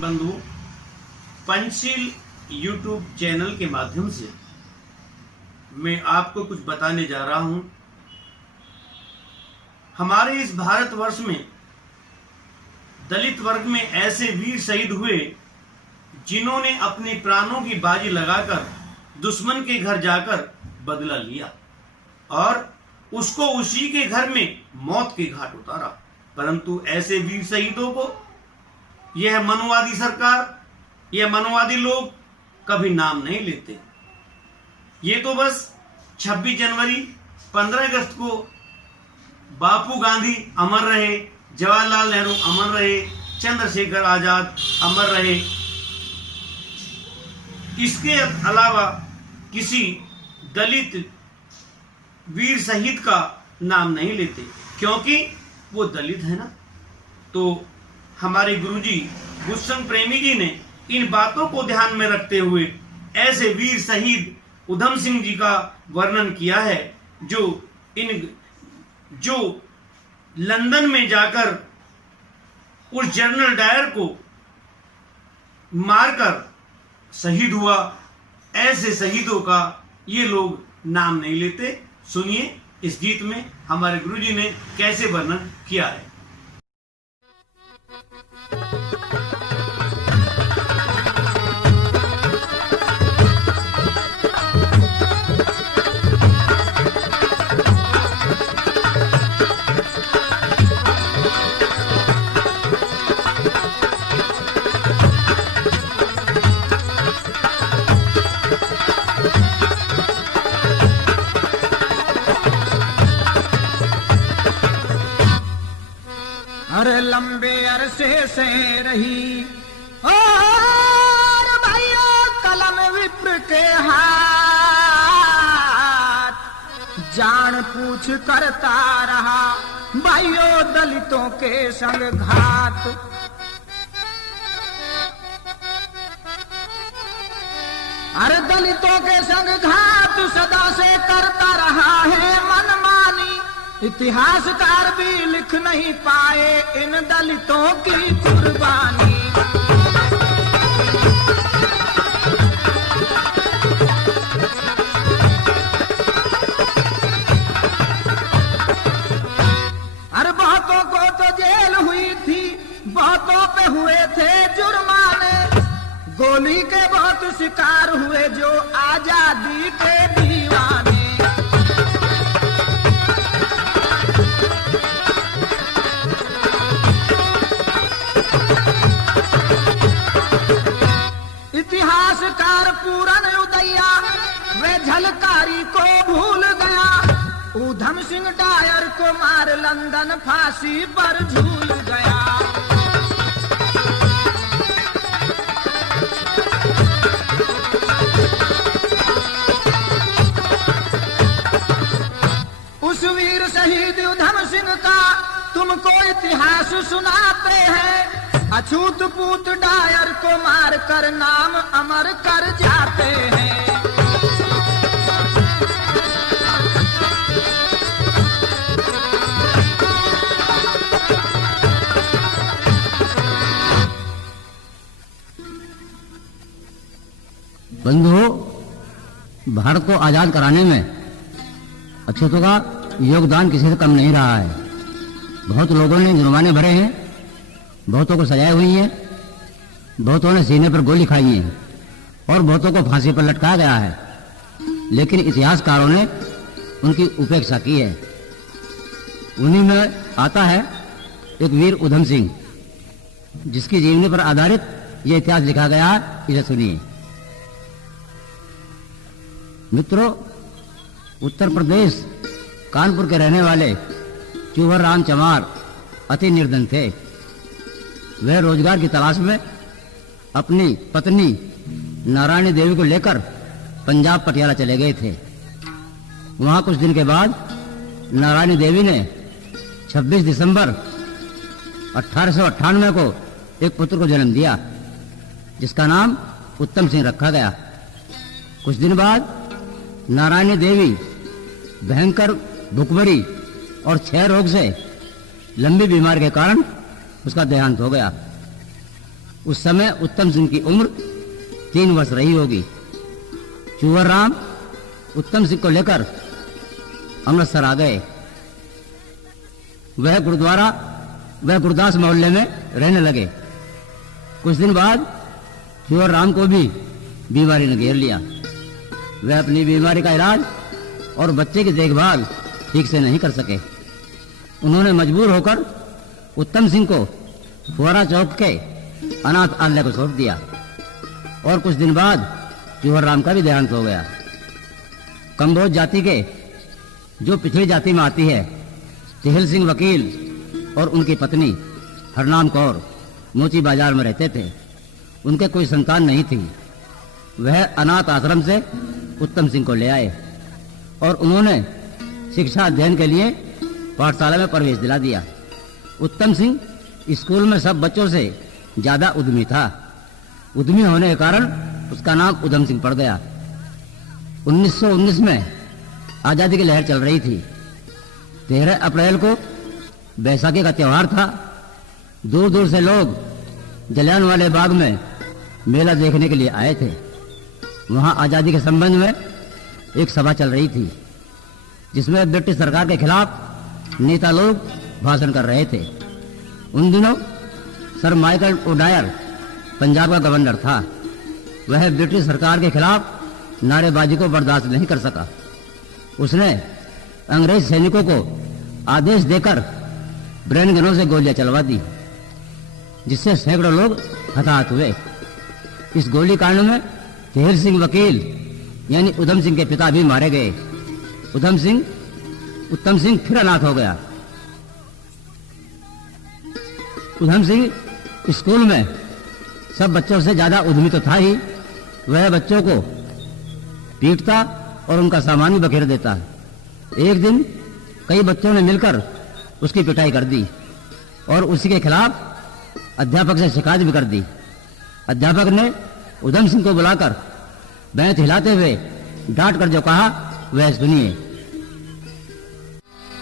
बंधु Panchsheel YouTube channel के माध्यम से मैं आपको कुछ बताने जा रहा हूं। हमारे इस भारतवर्ष में दलित वर्ग में ऐसे वीर शहीद हुए जिन्होंने अपने प्राणों की बाजी लगाकर दुश्मन के घर जाकर बदला लिया और उसको उसी के घर में मौत के घाट उतारा। परंतु ऐसे वीर शहीदों को यह मनोवादी सरकार, यह मनोवादी लोग कभी नाम नहीं लेते। ये तो बस 26 जनवरी, 15 अगस्त को बापू गांधी अमर रहे, जवाहरलाल नेहरू अमर रहे, चंद्रशेखर आजाद अमर रहे, इसके अलावा किसी दलित वीर शहीद का नाम नहीं लेते, क्योंकि वो दलित है ना। तो हमारे गुरुजी गुरुसंग प्रेमी जी ने इन बातों को ध्यान में रखते हुए ऐसे वीर शहीद उधम सिंह जी का वर्णन किया है जो लंदन में जाकर उस जनरल डायर को मारकर शहीद हुआ। ऐसे शहीदों का ये लोग नाम नहीं लेते। सुनिए इस गीत में हमारे गुरुजी ने कैसे वर्णन किया है। अरे लंबे अरसे से रही और भाइयों कलम विप्र के हाथ, जान पूछ करता रहा भाइयों दलितों के संग घात। अरे दलितों के संग घात सदा से करता रहा है मनमानी। इतिहासकार भी लिख नहीं पाए इन दलितों की कुर्बानी। अरे बहुतों को तो जेल हुई थी, बहुतों पे हुए थे जुर्माने, गोली के बहुत शिकार हुए जो आजादी के दीवाने। इतिहासकार पूरन उदैया वे झलकारी को भूल गया, उधम सिंह डायर को मार लंदन फांसी पर झूल गया। उस वीर शहीद उधम सिंह का तुमको इतिहास सुनाते हैं, अछूत पूत डायर को मार कर नाम अमर कर जाते हैं। बंधुओं, भारत को आजाद कराने में अछूतों का योगदान किसी से कम नहीं रहा है। बहुत लोगों ने जुर्माने भरे हैं, बहुतों को सजाएं हुई है, बहुतों ने सीने पर गोली खाई है और बहुतों को फांसी पर लटकाया गया है। लेकिन इतिहासकारों ने उनकी उपेक्षा की है। उन्हीं में आता है एक वीर उधम सिंह, जिसकी जीवनी पर आधारित यह इतिहास लिखा गया है। इसे सुनिए। मित्रों, उत्तर प्रदेश कानपुर के रहने वाले चूहर राम चमार अति निर्धन थे। वह रोजगार की तलाश में अपनी पत्नी नारायणी देवी को लेकर पंजाब पटियाला चले गए थे। वहां कुछ दिन के बाद नारायणी देवी ने 26 दिसंबर 1898 को एक पुत्र को जन्म दिया, जिसका नाम उत्तम सिंह रखा गया। कुछ दिन बाद नारायणी देवी भयंकर भुखमरी और क्षय रोग से लंबी बीमारी के कारण उसका देहांत हो गया। उस समय उत्तम सिंह की उम्र 3 वर्ष रही होगी। चूवर राम उत्तम सिंह को लेकर अमृतसर आ गए। वह गुरदास मोहल्ले में रहने लगे। कुछ दिन बाद चूवर राम को भी बीमारी ने घेर लिया। वह अपनी बीमारी का इलाज और बच्चे की देखभाल ठीक से नहीं कर सके। उन्होंने मजबूर होकर उत्तम सिंह को फुआरा चौक के अनाथ आलय को सौंप दिया और कुछ दिन बाद चूवर राम का भी देहांत हो गया। कंबोज जाति के जो पिछड़ी जाति में आती है, टिहल सिंह वकील और उनकी पत्नी हरनाम कौर मोची बाजार में रहते थे। उनके कोई संतान नहीं थी। वह अनाथ आश्रम से उत्तम सिंह को ले आए और उन्होंने शिक्षा अध्ययन के लिए पाठशाला में प्रवेश दिला दिया। उत्तम सिंह स्कूल में सब बच्चों से ज्यादा उद्यमी था। उद्यमी होने के कारण उसका नाम उधम सिंह पड़ गया। 1919 में आजादी की लहर चल रही थी। 13 अप्रैल को बैसाखी का त्योहार था। दूर दूर से लोग जलियांवाला बाग में मेला देखने के लिए आए थे। वहां आजादी के संबंध में एक सभा चल रही थी जिसमें ब्रिटिश सरकार के खिलाफ नेता लोग भाषण कर रहे थे। उन दिनों सर माइकल ओडायर पंजाब का गवर्नर था। वह ब्रिटिश सरकार के खिलाफ नारेबाजी को बर्दाश्त नहीं कर सका। उसने अंग्रेज सैनिकों को आदेश देकर ब्रेन गनों से गोलियां चलवा दी, जिससे सैकड़ों लोग हताहत हुए। इस गोलीकांड में टिहल सिंह वकील यानी उधम सिंह के पिता भी मारे गए। उत्तम सिंह फिर अनाथ हो गया। उधम सिंह स्कूल में सब बच्चों से ज्यादा उद्यमी तो था ही। वह बच्चों को पीटता और उनका सामान भी बखेर देता। एक दिन कई बच्चों ने मिलकर उसकी पिटाई कर दी और उसी के खिलाफ अध्यापक से शिकायत भी कर दी। अध्यापक ने उधम सिंह को बुलाकर बैंत हिलाते हुए डांट कर जो कहा वह सुनिए।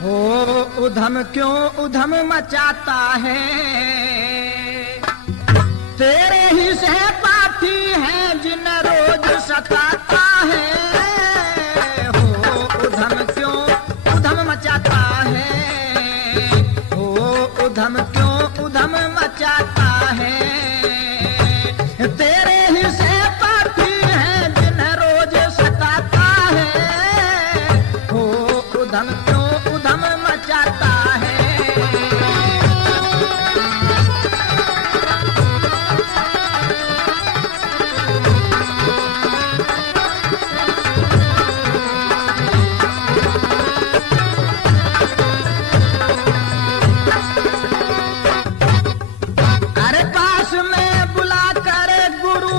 ओ उधम क्यों उधम मचाता है, तेरे ही सहपाठी हैं जिन रोज सताता है। हो उधम क्यों उधम मचाता है, हो उधम क्यों उधम मचाता है। तेरे ही सहपाठी हैं जिन रोज सताता है। हो उधम क्यों उधम मचाता है। अरे पास में बुला कर गुरु,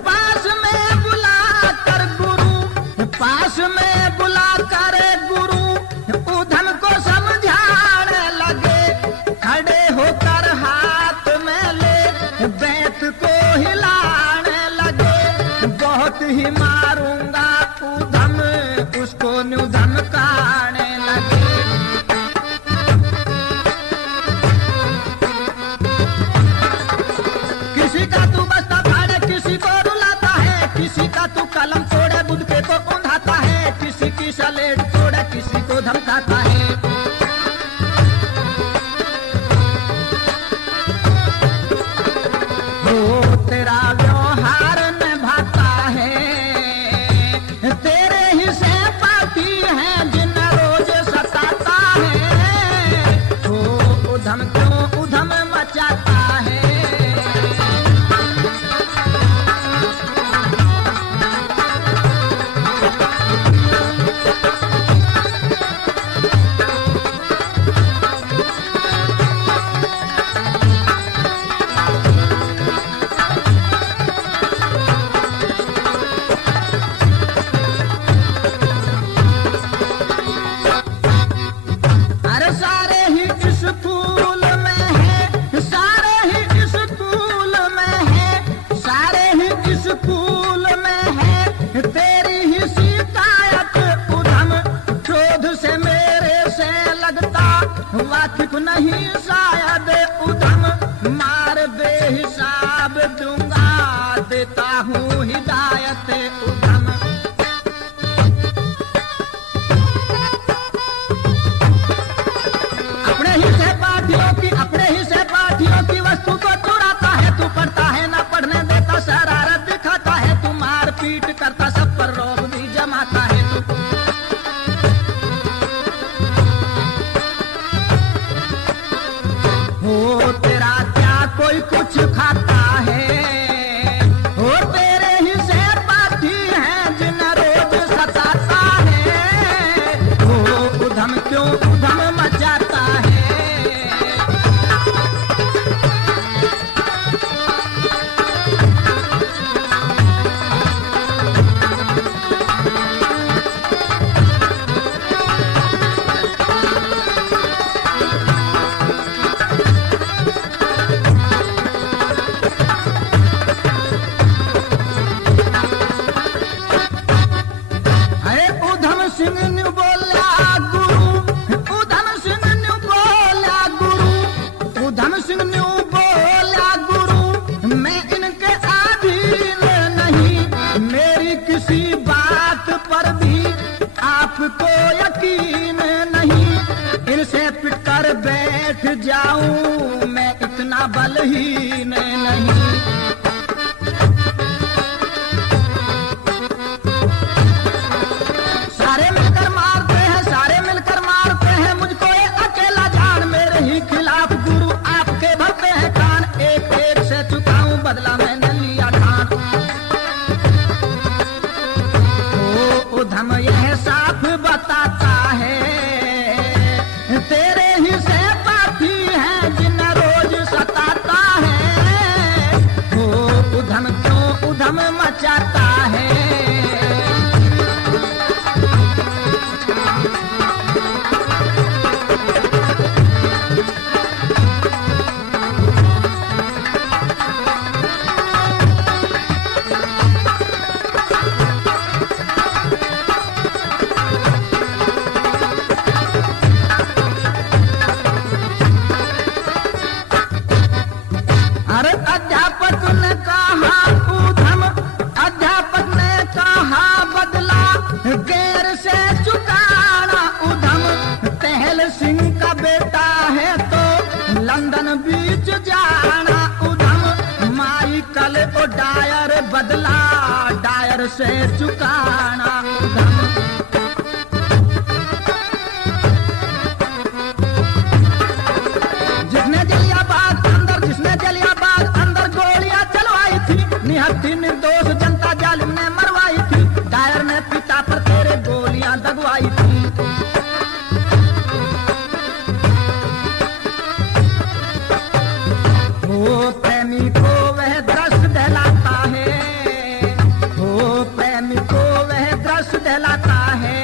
पास में बुला कर गुरु, पास में बुला कर गुरु उधम को समझाने लगे। खड़े होकर हाथ में ले बैंत को हिलाने लगे। बहुत ही मारूंगा उधम, उसको न्यूधम काने लगे। किसी का तू बस्ता फाड़े किसी को रुलाता है, किसी का तू कलम तोड़े बुदके को ऊंधाता है, किसी की सलेट तोड़े किसी को धमकाता है। वो तेरा व्यवहार निभाता है। तेरे ही सहपाठी हैं जिन रोज सताता है। वो उधम क्यों उधम मचाता है। अरे सारे ही स्कूल में है, सारे ही स्कूल में है, सारे ही स्कूल में है। तेरी ही शिकायत उधम क्रोध से मेरे से लगता, वाकिफ नहीं शायद उधम मार बेहिसाब हूँ हिदायत उधम। अपने ही सहपाठियों की वस्तु को चुराता है तू, पढ़ता है ना पढ़ने देता, शरारत दिखाता है तू, मार पीट करता, सब पर रोब भी जमाता है तू। हो तेरा क्या कोई कुछ खाता है, हो तेरे ही सहपाठी हैं जिन रोज सताता है, हो उधम क्यों उधम मचाता है। आपको यकीन नहीं, इनसे पिटकर बैठ जाऊं मैं इतना बलहीन नहीं। सारे मिलकर मारते हैं मुझको ये अकेला जान, मेरे ही खिलाफ गुरु आपके भरते हैं कान, एक एक से चुकाऊं बदला मैंने लिया ठान। ओ उधम यह साफ बताता है तेरे ही सहपाठी हैं जिन रोज सताता है, वो उधम क्यों उधम मचाता है। गैर से चुकाना उधम, टहल सिंह का बेटा है तो लंदन बीच जाना उधम, माइकल ओ डायर बदला डायर से चुकाना उधम। जिसने जलियाबाद अंदर गोलियां चलवाई थी, निहत्थी निर्दोष जनता जालिम ने मरवाई थी, डायर ने पिता पर तेरे गोलियां दगवाई थी। हो प्रेमी को वह दृश्य दहलाता है, हो प्रेमी को वह दृश्य दहलाता है,